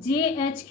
JHQ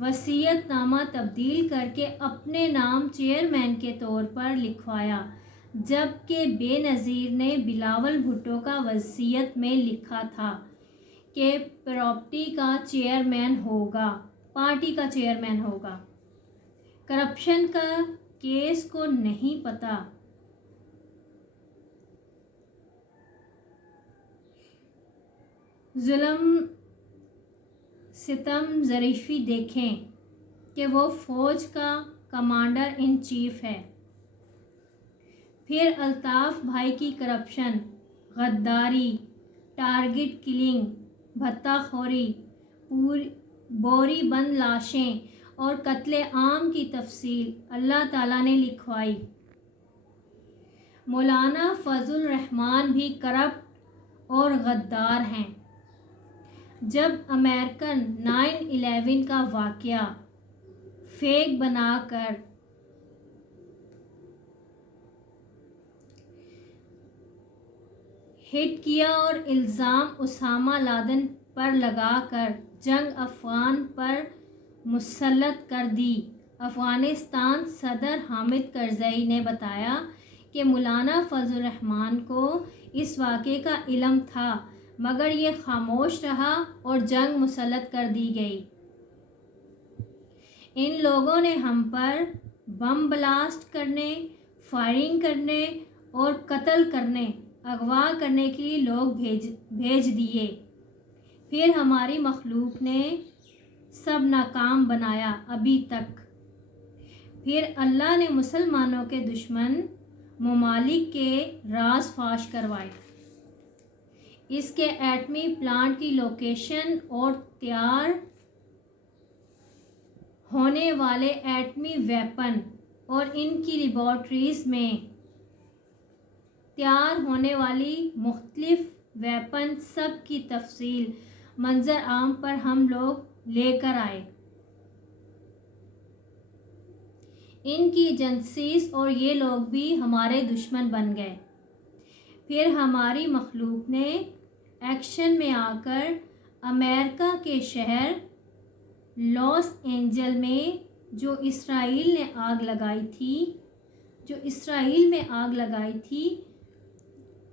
وصیت نامہ تبدیل کر کے اپنے نام چیئرمین کے طور پر لکھوایا، جبکہ بے نظیر نے بلاول بھٹو کا وصیت میں لکھا تھا کہ پارٹی کا چیئرمین ہوگا۔ کرپشن کا کیس کو نہیں پتا۔ ظلم ستم ظریفی دیکھیں کہ وہ فوج کا کمانڈر ان چیف ہے۔ پھر الطاف بھائی کی کرپشن، غداری، ٹارگٹ کلنگ، بھتہ خوری، بوری بند لاشیں اور قتل عام کی تفصیل اللہ تعالیٰ نے لکھوائی۔ مولانا فضل الرحمان بھی کرپٹ اور غدار ہیں۔ جب امریکن 9/11 کا واقعہ فیک بنا کر ہٹ کیا اور الزام اسامہ لادن پر لگا کر جنگ افغان پر مسلط کر دی، افغانستان صدر حامد کرزئی نے بتایا کہ مولانا فضل الرحمان کو اس واقعے کا علم تھا، مگر یہ خاموش رہا اور جنگ مسلط کر دی گئی۔ ان لوگوں نے ہم پر بم بلاسٹ کرنے، فائرنگ کرنے اور قتل کرنے، اغوا کرنے کے لیے لوگ بھیج دیے۔ پھر ہماری مخلوق نے سب ناکام بنایا ابھی تک۔ پھر اللہ نے مسلمانوں کے دشمن ممالک کے راز فاش کروائے۔ اس کے ایٹمی پلانٹ کی لوکیشن اور تیار ہونے والے ایٹمی ویپن اور ان کی لیبارٹریز میں تیار ہونے والی مختلف ویپن سب کی تفصیل منظر عام پر ہم لوگ لے کر آئے۔ ان کی ایجنسیز اور یہ لوگ بھی ہمارے دشمن بن گئے۔ پھر ہماری مخلوق نے ایکشن میں آ کر امریکہ کے شہر لاس اینجل میں جو اسرائیل میں آگ لگائی تھی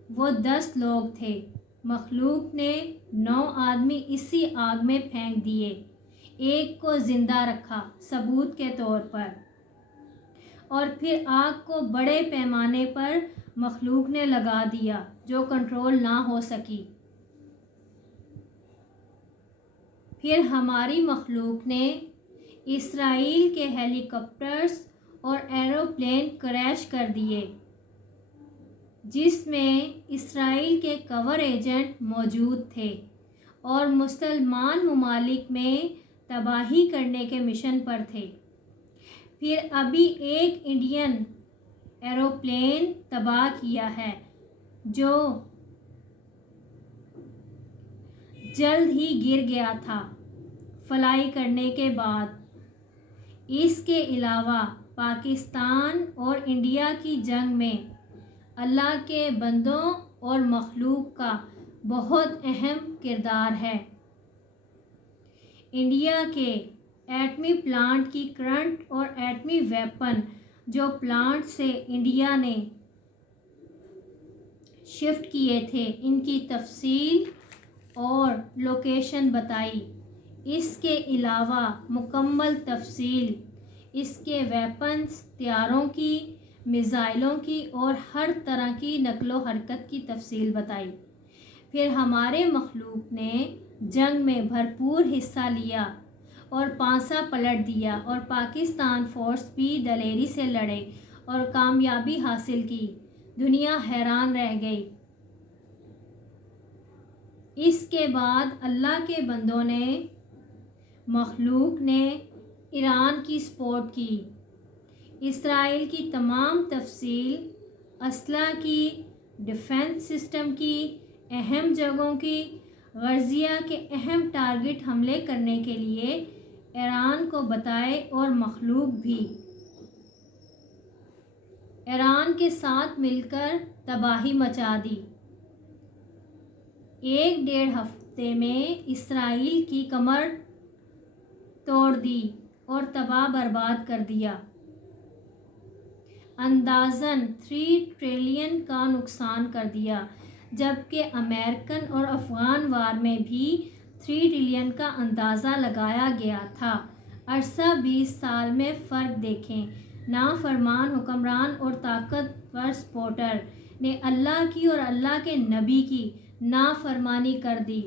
وہ 10 لوگ تھے۔ مخلوق نے 9 آدمی اسی آگ میں پھینک دیے، ایک کو زندہ رکھا ثبوت کے طور پر، اور پھر آگ کو بڑے پیمانے پر مخلوق نے لگا دیا جو کنٹرول نہ ہو سکی۔ پھر ہماری مخلوق نے اسرائیل کے ہیلی کاپٹرز اور ایروپلین کریش کر دیے، جس میں اسرائیل کے کور ایجنٹ موجود تھے اور مسلمان ممالک میں تباہی کرنے کے مشن پر تھے۔ پھر ابھی ایک انڈین ایروپلین تباہ کیا ہے جو جلد ہی گر گیا تھا فلائی کرنے کے بعد۔ اس کے علاوہ پاکستان اور انڈیا کی جنگ میں اللہ کے بندوں اور مخلوق کا بہت اہم کردار ہے۔ انڈیا کے ایٹمی پلانٹ کی کرنٹ اور ایٹمی ویپن جو پلانٹ سے انڈیا نے شفٹ کیے تھے، ان کی تفصیل اور لوکیشن بتائی۔ اس کے علاوہ مکمل تفصیل اس کے ویپنز، طیاروں کی، میزائلوں کی اور ہر طرح کی نقل و حرکت کی تفصیل بتائی۔ پھر ہمارے مخلوق نے جنگ میں بھرپور حصہ لیا اور پانسا پلٹ دیا، اور پاکستان فورس بھی دلیری سے لڑے اور کامیابی حاصل کی۔ دنیا حیران رہ گئی۔ اس کے بعد اللہ کے بندوں نے، مخلوق نے ایران کی سپورٹ کی، اسرائیل کی تمام تفصیل، اسلحہ کی، ڈیفنس سسٹم کی، اہم جگہوں کی، غرضیہ کے اہم ٹارگٹ حملے کرنے کے لیے ایران کو بتائے، اور مخلوق بھی ایران کے ساتھ مل کر تباہی مچا دی۔ 1-1.5 ہفتے میں اسرائیل کی کمر توڑ دی اور تباہ برباد کر دیا۔ اندازاً 3 ٹریلین کا نقصان کر دیا، جبکہ امریکن اور افغان وار میں بھی 3 ٹریلین کا اندازہ لگایا گیا تھا۔ عرصہ 20 سال میں فرق دیکھیں۔ نافرمان حکمران اور طاقتور سپورٹر نے اللہ کی اور اللہ کے نبی کی نافرمانی کر دی۔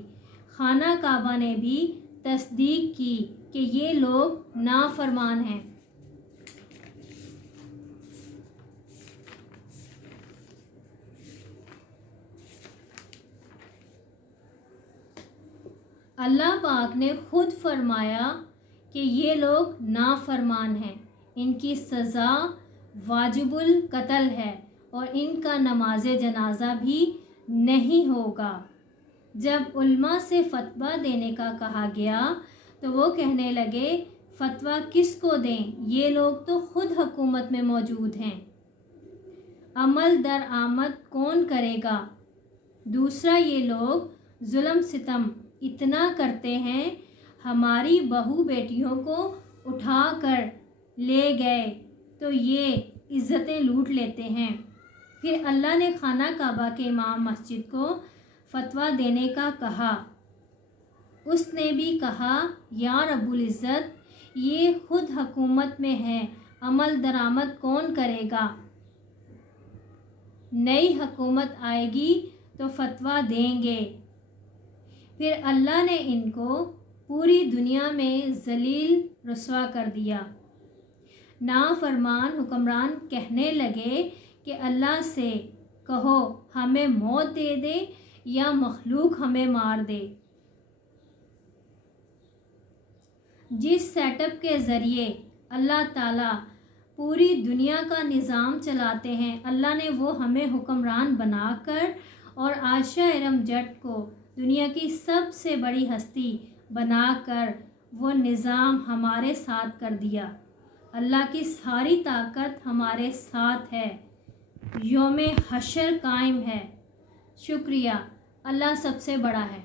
خانہ کعبہ نے بھی تصدیق کی کہ یہ لوگ نافرمان ہیں۔ اللہ پاک نے خود فرمایا کہ یہ لوگ نافرمان ہیں، ان کی سزا واجب القتل ہے اور ان کا نماز جنازہ بھی نہیں ہوگا۔ جب علماء سے فتویٰ دینے کا کہا گیا تو وہ کہنے لگے فتویٰ کس کو دیں، یہ لوگ تو خود حکومت میں موجود ہیں، عمل درآمد کون کرے گا؟ دوسرا، یہ لوگ ظلم ستم اتنا کرتے ہیں، ہماری بہو بیٹیوں کو اٹھا کر لے گئے تو یہ عزتیں لوٹ لیتے ہیں۔ پھر اللہ نے خانہ کعبہ کے امام مسجد کو فتویٰ دینے کا کہا۔ اس نے بھی کہا یا رب العزت، یہ خود حکومت میں ہے، عمل درآمد کون کرے گا؟ نئی حکومت آئے گی تو فتویٰ دیں گے۔ پھر اللہ نے ان کو پوری دنیا میں ذلیل رسوا کر دیا۔ نافرمان حکمران کہنے لگے کہ اللہ سے کہو ہمیں موت دے دے یا مخلوق ہمیں مار دے۔ جس سیٹ اپ کے ذریعے اللہ تعالیٰ پوری دنیا کا نظام چلاتے ہیں، اللہ نے وہ ہمیں حکمران بنا کر اور عائشہ ارم جٹ کو دنیا کی سب سے بڑی ہستی بنا کر وہ نظام ہمارے ساتھ کر دیا۔ اللہ کی ساری طاقت ہمارے ساتھ ہے، یوم حشر قائم ہے۔ شکریہ، اللہ سب سے بڑا ہے۔